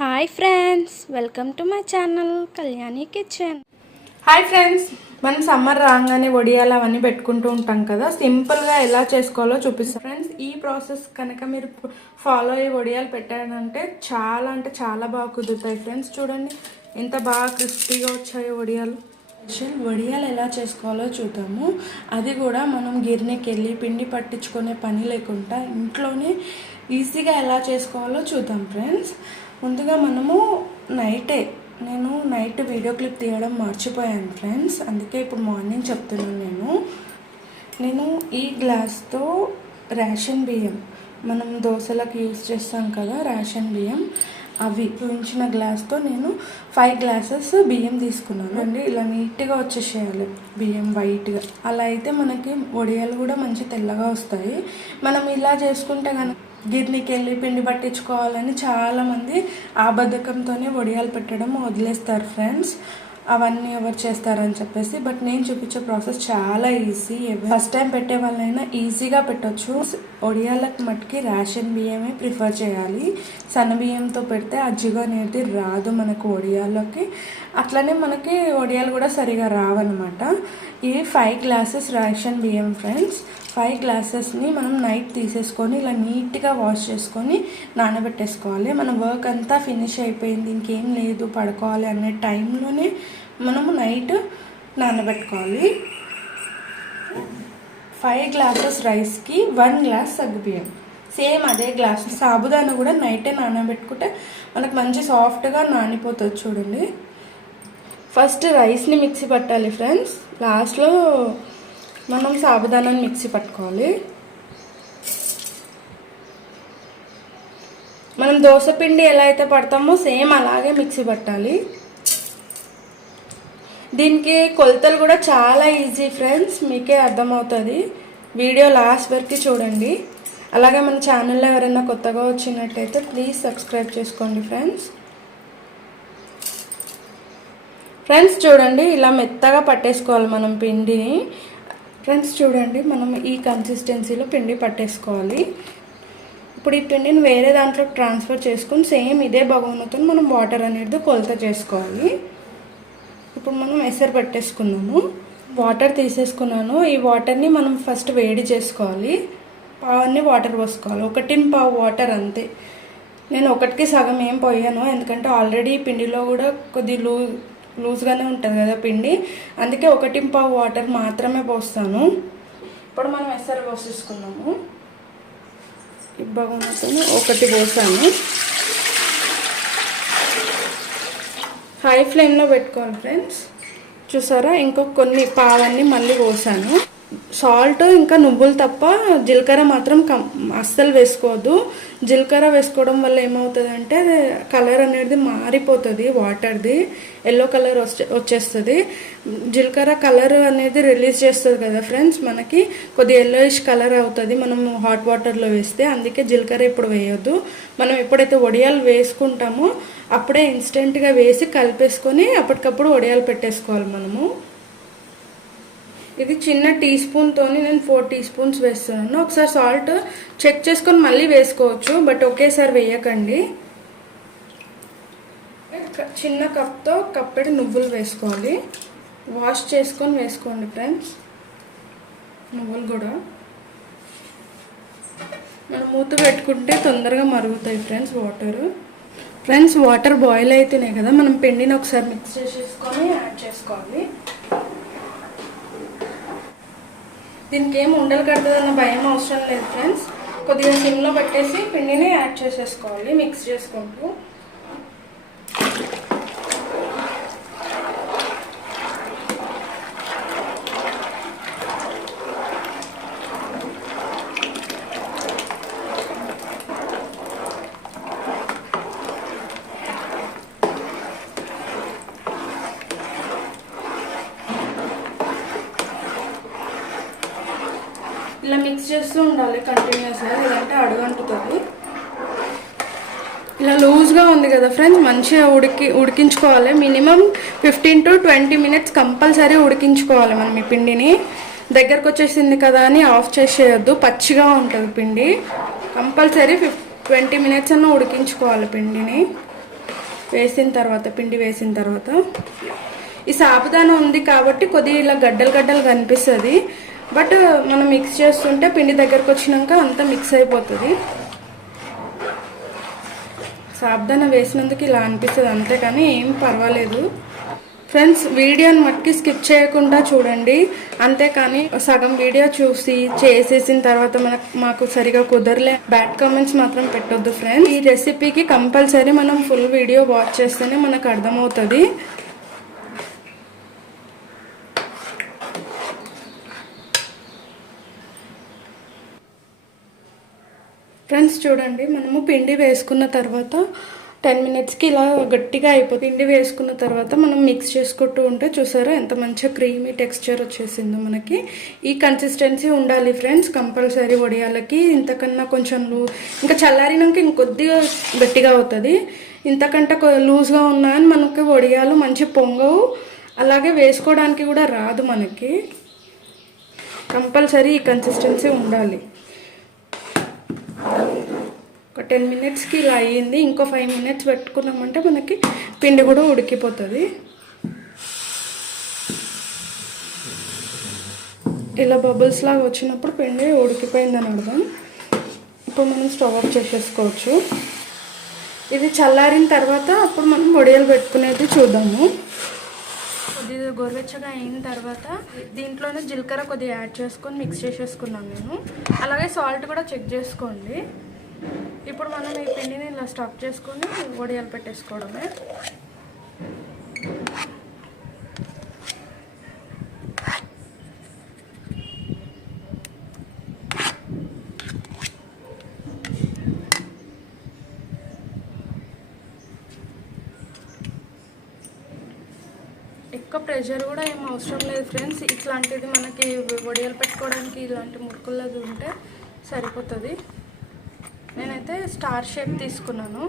Hi friends, welcome to my channel Kalyani kitchen. Hi friends, మనం summer రాగానే వడియాలు అవన్నీ పెట్టుకుంటూ ఉంటాం కదా. సింపుల్గా ఎలా చేసుకోవాలో చూపిస్తాం ఫ్రెండ్స్. ఈ ప్రాసెస్ కనుక మీరు ఫాలో అయ్యి వడియాలు పెట్టారంటే చాలా బాగా కుదురుతాయి ఫ్రెండ్స్. చూడండి ఎంత బాగా క్రిస్పీగా వచ్చాయో వడియాలు. వడియాలు ఎలా చేసుకోవాలో చూద్దాము. అది కూడా మనం గిర్నీకి వెళ్ళి పిండి పట్టించుకునే పని లేకుండా ఇంట్లోనే ఈజీగా ఎలా చేసుకోవాలో చూద్దాం ఫ్రెండ్స్. ముందుగా మనము నేను నైట్ వీడియో క్లిప్ తీయడం మర్చిపోయాను ఫ్రెండ్స్. అందుకే ఇప్పుడు మార్నింగ్ చెప్తున్నాను. నేను ఈ గ్లాస్తో రేషన్ బియ్యం, మనం దోశలకు యూజ్ చేస్తాం కదా రేషన్ బియ్యం, అవి ఉంచిన గ్లాస్తో నేను 5 గ్లాసెస్ బియ్యం తీసుకున్నాను అండి. ఇలా నీట్గా వచ్చేసేయాలి బియ్యం వైట్గా. అలా అయితే మనకి వడియాలు కూడా మంచి తెల్లగా వస్తాయి. మనం ఇలా చేసుకుంటే కనుక గిర్నీకి వెళ్ళి పిండి పట్టించుకోవాలని చాలామంది ఆ బద్ధకంతోనే వడియాలు పెట్టడం వదిలేస్తారు ఫ్రెండ్స్. అవన్నీ ఎవరు చేస్తారని చెప్పేసి. బట్ నేను చూపించే ప్రాసెస్ చాలా ఈజీ. ఫస్ట్ టైం పెట్టే వాళ్ళైనా ఈజీగా పెట్టచ్చు. వడియాలకు మట్టుకి రేషన్ బియ్యమే ప్రిఫర్ చేయాలి. సన్న బియ్యంతో పెడితే అజ్జిగా అనేది రాదు మనకు వడియాలకి. అట్లనే మనకి వడియాలు కూడా సరిగా రావన్నమాట. ఈ 5 గ్లాసెస్ రేషన్ బియ్యం ఫ్రెండ్స్. 5 గ్లాసెస్ని మనం నైట్ తీసేసుకొని ఇలా నీట్గా వాష్ చేసుకొని నానబెట్టేసుకోవాలి. మన వర్క్ అంతా ఫినిష్ అయిపోయింది, ఇంకేం లేదు, పడుకోవాలి అనే టైంలోనే మనము నైట్ నానబెట్టుకోవాలి. 5 గ్లాసెస్ రైస్కి 1 గ్లాస్ సగ్గుబియ్యం. సేమ్ అదే గ్లాస్ సాబుదానా కూడా నైటే నానబెట్టుకుంటే మనకు మంచి సాఫ్ట్గా నానిపోతుంది. చూడండి, ఫస్ట్ రైస్ని మిక్సీ పట్టాలి ఫ్రెండ్స్. లాస్ట్లో మనం సాబుదానాన్ని మిక్సీ పట్టుకోవాలి. మనం దోశ పిండి ఎలా అయితే పడతామో సేమ్ అలాగే మిక్సీ పట్టాలి. దీనికి కొలతలు కూడా చాలా ఈజీ ఫ్రెండ్స్, మీకే అర్థమవుతుంది. వీడియో లాస్ట్ వరకు చూడండి. అలాగే మన ఛానల్లో ఎవరైనా కొత్తగా వచ్చినట్టయితే ప్లీజ్ సబ్స్క్రైబ్ చేసుకోండి ఫ్రెండ్స్. చూడండి, ఇలా మెత్తగా పట్టేసుకోవాలి మనం పిండిని. ఫ్రెండ్స్ చూడండి, మనం ఈ కన్సిస్టెన్సీలో పిండి పట్టేసుకోవాలి. ఇప్పుడు ఈ పిండిని వేరే దాంట్లో ట్రాన్స్ఫర్ చేసుకుని సేమ్ ఇదే బగోనతో మనం వాటర్ అనేది కొలత చేసుకోవాలి. ఇప్పుడు మనం ఎసరు పెట్టేసుకున్నాము. వాటర్ తీసేసుకున్నాను. ఈ వాటర్ని మనం ఫస్ట్ వేడి చేసుకోవాలి. పావన్నీ వాటర్ పోసుకోవాలి. 1.25 వాటర్ అంతే. నేను 1కి సగం ఏం పోయాను, ఎందుకంటే ఆల్రెడీ పిండిలో కూడా కొద్ది లూజ్గానే ఉంటుంది కదా పిండి. అందుకే 1.25 వాటర్ మాత్రమే పోస్తాను. ఇప్పుడు మనం ఎసరు పోసేసుకున్నాము. ఈ బగోనతో 1 పోసాను. హై ఫ్లేమ్లో పెట్టుకోవాలి ఫ్రెండ్స్. చూసారా, ఇంకొక కొన్ని పావన్నీ మళ్ళీ పోసాను. సాల్ట్ ఇంకా నువ్వులు తప్ప జీలకర్ర మాత్రం అస్సలు వేసుకోవద్దు. జీలకర్ర వేసుకోవడం వల్ల ఏమవుతుందంటే కలర్ అనేది మారిపోతుంది, వాటర్ది ఎల్లో కలర్ వచ్చేస్తుంది. జీలకర్ర కలర్ అనేది రిలీజ్ చేస్తుంది కదా ఫ్రెండ్స్, మనకి కొద్ది ఎల్లోయిష్ కలర్ అవుతుంది మనం హాట్ వాటర్లో వేస్తే. అందుకే జీలకర్ర ఇప్పుడు వేయొద్దు. మనం ఎప్పుడైతే వడియాలు వేసుకుంటామో అప్పుడే ఇన్స్టెంట్గా వేసి కలిపేసుకొని అప్పటికప్పుడు వడియాలు పెట్టేసుకోవాలి మనము. ఇది చిన్న టీ స్పూన్తో నేను 4 టీ స్పూన్స్ వేస్తున్నాను. ఒకసారి సాల్ట్ చెక్ చేసుకొని మళ్ళీ వేసుకోవచ్చు, బట్ ఒకేసారి వేయకండి. చిన్న కప్తో కప్పెడు నువ్వులు వేసుకోవాలి. వాష్ చేసుకొని వేసుకోండి ఫ్రెండ్స్. నువ్వులు కూడా మనం మూత పెట్టుకుంటే తొందరగా మరుగుతాయి ఫ్రెండ్స్. వాటర్ బాయిల్ అవుతున్నాయి కదా, మనం పిండిని ఒకసారి మిక్స్ చేసేసుకొని యాడ్ చేసుకోవాలి. దీనికి ఏం ఉండలు కడుతుందన్న భయం అవసరం లేదు ఫ్రెండ్స్. కొద్దిగా సిమ్లో పెట్టేసి పిండిని యాడ్ చేసేసుకోవాలి మిక్స్ చేసుకుంటూ. ఇలా మిక్స్ చేస్తూ ఉండాలి కంటిన్యూస్గా, లేదంటే అడుగంటుతుంది. ఇలా లూజ్గా ఉంది కదా ఫ్రెండ్స్, మంచిగా ఉడికించుకోవాలి. మినిమం 15 to 20 మినిట్స్ కంపల్సరీ ఉడికించుకోవాలి మనం ఈ పిండిని. దగ్గరకు వచ్చేసింది కదా అని ఆఫ్ చేసేయద్దు, పచ్చిగా ఉంటుంది పిండి. కంపల్సరీ 20 మినిట్స్ అన్న ఉడికించుకోవాలి పిండిని. వేసిన తర్వాత పిండి వేసిన తర్వాత ఈ సాబుదానా ఉంది కాబట్టి కొద్దిగా ఇలా గడ్డలు గడ్డలు కనిపిస్తుంది. బట్ మనం మిక్స్ చేస్తుంటే పిండి దగ్గరకు వచ్చినాక అంతా మిక్స్ అయిపోతుంది. సాబుదానా వేసినందుకు ఇలా అనిపిస్తుంది అంతే, కానీ ఏం పర్వాలేదు ఫ్రెండ్స్. వీడియోని మట్టుకి స్కిప్ చేయకుండా చూడండి, అంతేకాని సగం వీడియో చూసి చేసేసిన తర్వాత మాకు సరిగా కుదరలే బ్యాడ్ కామెంట్స్ మాత్రం పెట్టొద్దు ఫ్రెండ్స్. ఈ రెసిపీకి కంపల్సరీ మనం ఫుల్ వీడియో వాచ్ చేస్తేనే మనకు అర్థమవుతుంది. ఫ్రెండ్స్ చూడండి, మనము పిండి వేసుకున్న తర్వాత 10 మినిట్స్కి ఇలా గట్టిగా అయిపోతుంది. పిండి వేసుకున్న తర్వాత మనం మిక్స్ చేసుకుంటూ ఉంటే చూసారా ఎంత మంచిగా క్రీమీ టెక్స్చర్ వచ్చేసిందో. మనకి ఈ కన్సిస్టెన్సీ ఉండాలి ఫ్రెండ్స్ కంపల్సరీ వడియాలకి. ఇంతకన్నా కొంచెం ఇంకా చల్లారినాక ఇంకొద్దిగా గట్టిగా అవుతుంది. ఇంతకంటే లూజ్గా ఉన్నాయని మనకి వడియాలు మంచి పొంగవు, అలాగే వేసుకోవడానికి కూడా రాదు మనకి. కంపల్సరీ ఈ కన్సిస్టెన్సీ ఉండాలి. ఒక 10 మినిట్స్కి ఇలా అయ్యింది. ఇంకో 5 మినిట్స్ పెట్టుకున్నామంటే మనకి పిండి కూడా ఉడికిపోతుంది. ఇలా బబుల్స్ లాగా వచ్చినప్పుడు పిండి ఉడికిపోయిందని అర్థం. ఇప్పుడు మనం స్టవ్ ఆఫ్ చేసేసుకోవచ్చు. ఇది చల్లారిన తర్వాత అప్పుడు మనం వడియాలు పెట్టుకునేది చూద్దాము. కొద్దిగా గోరువెచ్చగా అయిన తర్వాత దీంట్లోనే జీలకర్ర కొద్దిగా యాడ్ చేసుకొని మిక్స్ చేసేసుకున్నాను నేను. అలాగే సాల్ట్ కూడా చెక్ చేసుకోండి. ఇప్పుడు మనం ఈ పిండిని ఇలా స్టఫ్ చేసుకొని వడియాలు పెట్టేసుకోవడమే. ఎక్కువ ప్రెషర్ కూడా ఏం అవసరం లేదు ఫ్రెండ్స్. ఇట్లాంటిది మనకి వడియాలు పెట్టుకోవడానికి ఇలాంటి మురుకులది ఉంటే సరిపోతుంది. నేనైతే స్టార్ షేప్ తీసుకున్నాను.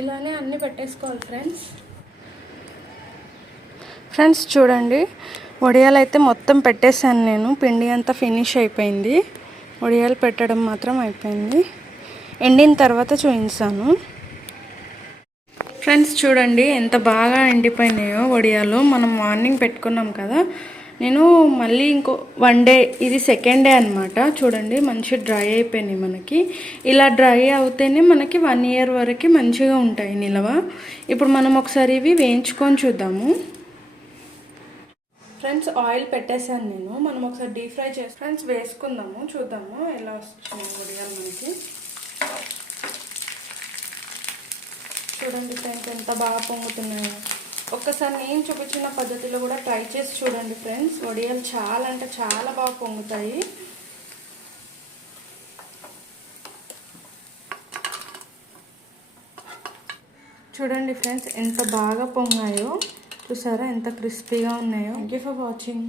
ఇలానే అన్నీ పెట్టేసుకోవాలి ఫ్రెండ్స్. చూడండి, వడియాలు అయితే మొత్తం పెట్టేశాను నేను. పిండి అంతా ఫినిష్ అయిపోయింది. వడియాలు పెట్టడం మాత్రం అయిపోయింది. ఎండిన తర్వాత చూపిస్తాను ఫ్రెండ్స్. చూడండి ఎంత బాగా ఎండిపోయినాయో వడియాలు. మనం మార్నింగ్ పెట్టుకున్నాం కదా, నేను మళ్ళీ ఇంకో 1 డే, ఇది 2nd డే అనమాట. చూడండి మంచి డ్రై అయిపోయినాయి మనకి. ఇలా డ్రై అవుతేనే మనకి 1 ఇయర్ వరకు మంచిగా ఉంటాయి నిలవ. ఇప్పుడు మనం ఒకసారి ఇవి వేయించుకొని చూద్దాము ఫ్రెండ్స్. ఆయిల్ పెట్టేశాను నేను. మనం ఒకసారి డీప్ ఫ్రై చేసి ఫ్రెండ్స్ వేసుకుందాము, చూద్దాము ఎలా వస్తున్నాయి వడియాలు మనకి. చూడండి ఫ్రెండ్స్ ఎంత బాగా పొంగుతున్నాయో. ఒక్కసారి నేను చూపించిన పద్ధతిలో కూడా ట్రై చేసి చూడండి ఫ్రెండ్స్. వడియాలు చాలా అంటే చాలా బాగా పొంగుతాయి. చూడండి ఫ్రెండ్స్ ఎంత బాగా పొంగాయో. చూసారా ఎంత క్రిస్పీగా ఉన్నాయో. Thank you for watching.